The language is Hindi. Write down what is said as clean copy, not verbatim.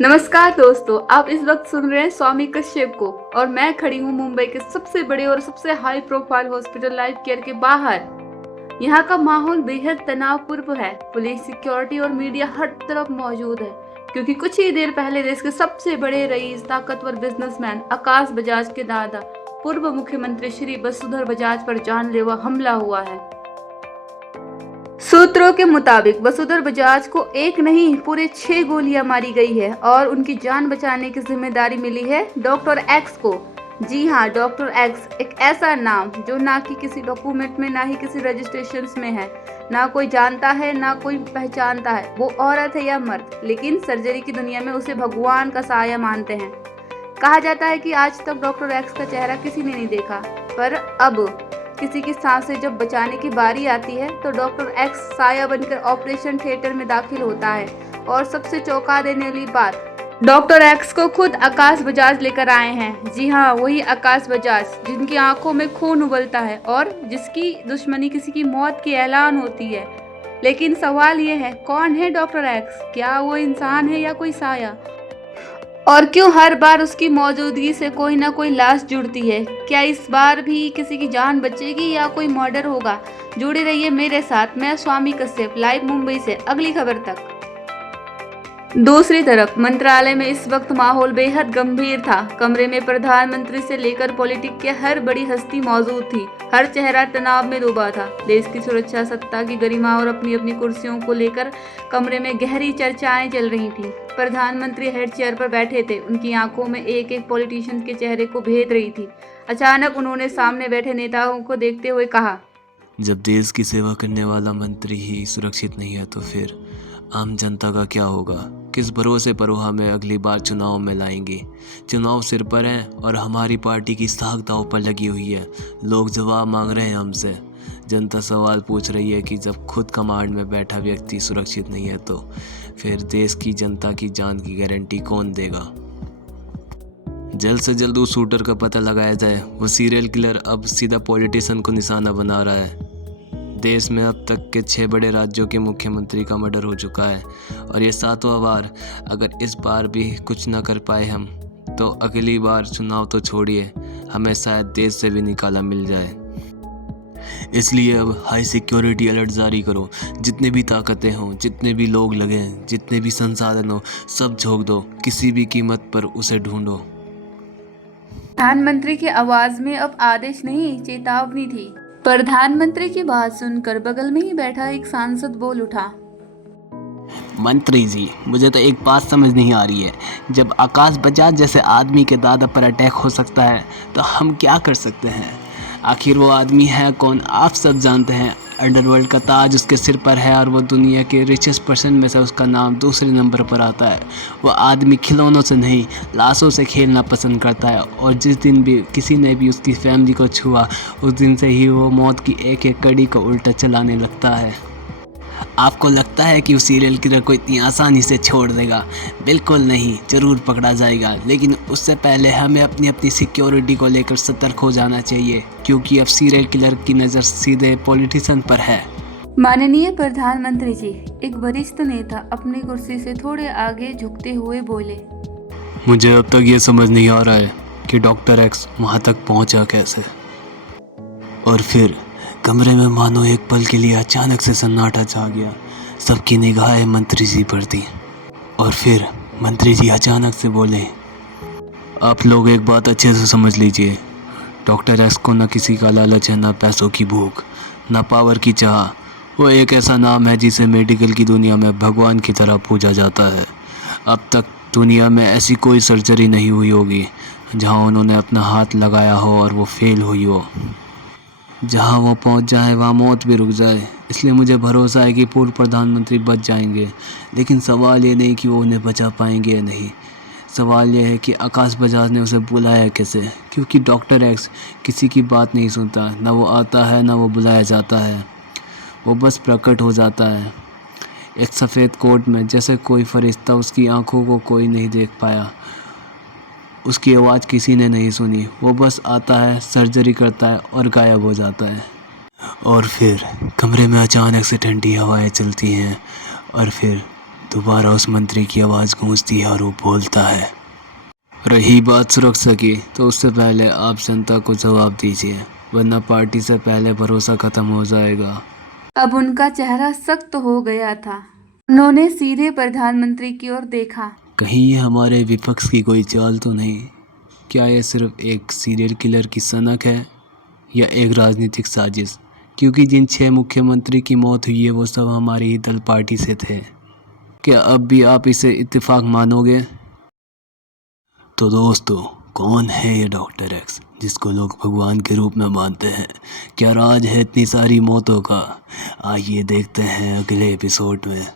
नमस्कार दोस्तों, आप इस वक्त सुन रहे हैं स्वामी कश्यप को और मैं खड़ी हूँ मुंबई के सबसे बड़े और सबसे high profile hospital life care के बाहर। यहाँ का माहौल बेहद तनावपूर्ण है। पुलिस, सिक्योरिटी और मीडिया हर तरफ मौजूद है क्योंकि कुछ ही देर पहले देश के सबसे बड़े रईस, ताकतवर बिजनेसमैन आकाश बजाज के दादा, पूर्व मुख्यमंत्री श्री वसुंधरा बजाज पर जानलेवा हमला हुआ है। सूत्रों के मुताबिक वसुंधरा बजाज को एक नहीं पूरे 6 गोलियां मारी गई है और उनकी जान बचाने की जिम्मेदारी मिली है डॉक्टर एक्स को। जी हाँ, डॉक्टर एक्स एक ऐसा नाम जो ना कि किसी डॉक्यूमेंट में, ना ही किसी रजिस्ट्रेशन में है, ना कोई जानता है, ना कोई पहचानता है वो औरत है या मर्द, लेकिन सर्जरी की दुनिया में उसे भगवान का साया मानते हैं। कहा जाता है कि आज तक डॉक्टर एक्स का चेहरा किसी ने नहीं देखा, पर अब किसी की सांसें जब बचाने की बारी आती है तो डॉक्टर एक्स साया बनकर ऑपरेशन थिएटर में दाखिल होता है। और सबसे चौंका देने वाली बात, डॉक्टर एक्स को खुद आकाश बजाज लेकर आए हैं। जी हाँ, वही आकाश बजाज जिनकी आंखों में खून उबलता है और जिसकी दुश्मनी किसी की मौत की ऐलान होती है। लेकिन सवाल ये है, कौन है डॉक्टर एक्स? क्या वो इंसान है या कोई साया? और क्यों हर बार उसकी मौजूदगी से कोई ना कोई लाश जुड़ती है? क्या इस बार भी किसी की जान बचेगी या कोई मर्डर होगा? जुड़े रहिए मेरे साथ, मैं स्वामी कश्यप, लाइव मुंबई से अगली खबर तक। दूसरी तरफ मंत्रालय में इस वक्त माहौल बेहद गंभीर था। कमरे में प्रधानमंत्री से लेकर पॉलिटिक्स के हर बड़ी हस्ती मौजूद थी। हर चेहरा तनाव में डूबा था। देश की सुरक्षा, सत्ता की गरिमा और अपनी अपनी कुर्सियों को लेकर कमरे में गहरी चर्चाएं चल रही थी। प्रधानमंत्री हेड चेयर पर बैठे थे। उनकी आंखों में एक एक पॉलिटिशियन के चेहरे को भेद रही थी। अचानक उन्होंने सामने बैठे नेताओं को देखते हुए कहा, जब देश की सेवा करने वाला मंत्री ही सुरक्षित नहीं है तो फिर आम जनता का क्या होगा? किस भरोसे पर वो हमें अगली बार चुनाव में लाएंगे? चुनाव सिर पर हैं और हमारी पार्टी की साख दांव पर लगी हुई है। लोग जवाब मांग रहे हैं हमसे। जनता सवाल पूछ रही है कि जब खुद कमांड में बैठा व्यक्ति सुरक्षित नहीं है तो फिर देश की जनता की जान की गारंटी कौन देगा? जल्द से जल्द उस शूटर का पता लगाया जाए। वो सीरियल किलर अब सीधा पॉलिटिशियन को निशाना बना रहा है। देश में अब तक के 6 बड़े राज्यों के मुख्यमंत्री का मर्डर हो चुका है और ये 7वां बार। अगर इस बार भी कुछ न कर पाए हम तो अगली बार चुनाव तो छोड़िए, हमें शायद देश से भी निकाला मिल जाए। इसलिए अब हाई सिक्योरिटी अलर्ट जारी करो। जितने भी ताकतें हों, जितने भी लोग लगे, जितने भी संसाधन हो, सब झोंक दो। किसी भी कीमत पर उसे ढूंढो। प्रधानमंत्री की आवाज में अब आदेश नहीं, चेतावनी थी। प्रधानमंत्री की बात सुनकर बगल में ही बैठा एक सांसद बोल उठा, मंत्री जी, मुझे तो एक बात समझ नहीं आ रही है। जब आकाश बजाज जैसे आदमी के दादा पर अटैक हो सकता है तो हम क्या कर सकते हैं? आखिर वो आदमी है कौन? आप सब जानते हैं। अंडरवर्ल्ड का ताज उसके सिर पर है और वो दुनिया के रिचेस्ट पर्सन में से उसका नाम दूसरे नंबर पर आता है। वो आदमी खिलौनों से नहीं, लाशों से खेलना पसंद करता है और जिस दिन भी किसी ने भी उसकी फैमिली को छुआ, उस दिन से ही वो मौत की एक एक कड़ी को उल्टा चलाने लगता है। आपको लगता है कि वो सीरियल किलर को इतनी आसानी से छोड़ देगा? बिल्कुल नहीं, ज़रूर पकड़ा जाएगा, लेकिन उससे पहले हमें अपनी अपनी सिक्योरिटी को लेकर सतर्क हो जाना चाहिए क्योंकि अब सीरियल किलर की नज़र सीधे पॉलिटिशियन पर है। माननीय प्रधानमंत्री जी, एक वरिष्ठ नेता अपनी कुर्सी से थोड़े आगे झुकते हुए बोले, मुझे अब तक ये समझ नहीं आ रहा है कि डॉक्टर एक्स वहाँ तक पहुँचा कैसे। और फिर कमरे में मानो एक पल के लिए अचानक से सन्नाटा छा गया। सबकी निगाहें मंत्री जी पर थी और फिर मंत्री जी अचानक से बोले, आप लोग एक बात अच्छे से समझ लीजिए। डॉक्टर एक्स को न किसी का लालच है, न पैसों की भूख, न पावर की चाह। वो एक ऐसा नाम है जिसे मेडिकल की दुनिया में भगवान की तरह पूजा जाता है। अब तक दुनिया में ऐसी कोई सर्जरी नहीं हुई होगी जहां उन्होंने अपना हाथ लगाया हो और वो फेल हुई हो। जहां वो पहुंच जाए वहां मौत भी रुक जाए। इसलिए मुझे भरोसा है कि पूर्व प्रधानमंत्री बच जाएंगे। लेकिन सवाल ये नहीं कि वो उन्हें बचा पाएंगे या नहीं। सवाल यह है कि आकाश बजाज ने उसे बुलाया कैसे? क्योंकि डॉक्टर एक्स किसी की बात नहीं सुनता। ना वो आता है, ना वो बुलाया जाता है। वो बस प्रकट हो जाता है एक सफ़ेद कोट में, जैसे कोई फरिश्ता। उसकी आंखों को कोई नहीं देख पाया, उसकी आवाज़ किसी ने नहीं सुनी। वो बस आता है, सर्जरी करता है और गायब हो जाता है। और फिर कमरे में अचानक से ठंडी हवाएं चलती हैं और फिर दोबारा उस मंत्री की आवाज़ गूंजती है और वो बोलता है, रही बात सुरक्षा की तो उससे पहले आप जनता को जवाब दीजिए, वरना पार्टी से पहले भरोसा खत्म हो जाएगा। अब उनका चेहरा सख्त हो गया था। उन्होंने सीधे प्रधानमंत्री की ओर देखा। कहीं ये हमारे विपक्ष की कोई चाल तो नहीं? क्या ये सिर्फ एक सीरियल किलर की सनक है या एक राजनीतिक साजिश? क्योंकि जिन 6 मुख्यमंत्री की मौत हुई है वो सब हमारी ही दल पार्टी से थे। क्या अब भी आप इसे इत्तेफाक मानोगे? तो दोस्तों, कौन है ये डॉक्टर एक्स जिसको लोग भगवान के रूप में मानते हैं? क्या राज है इतनी सारी मौतों का? आइए देखते हैं अगले एपिसोड में।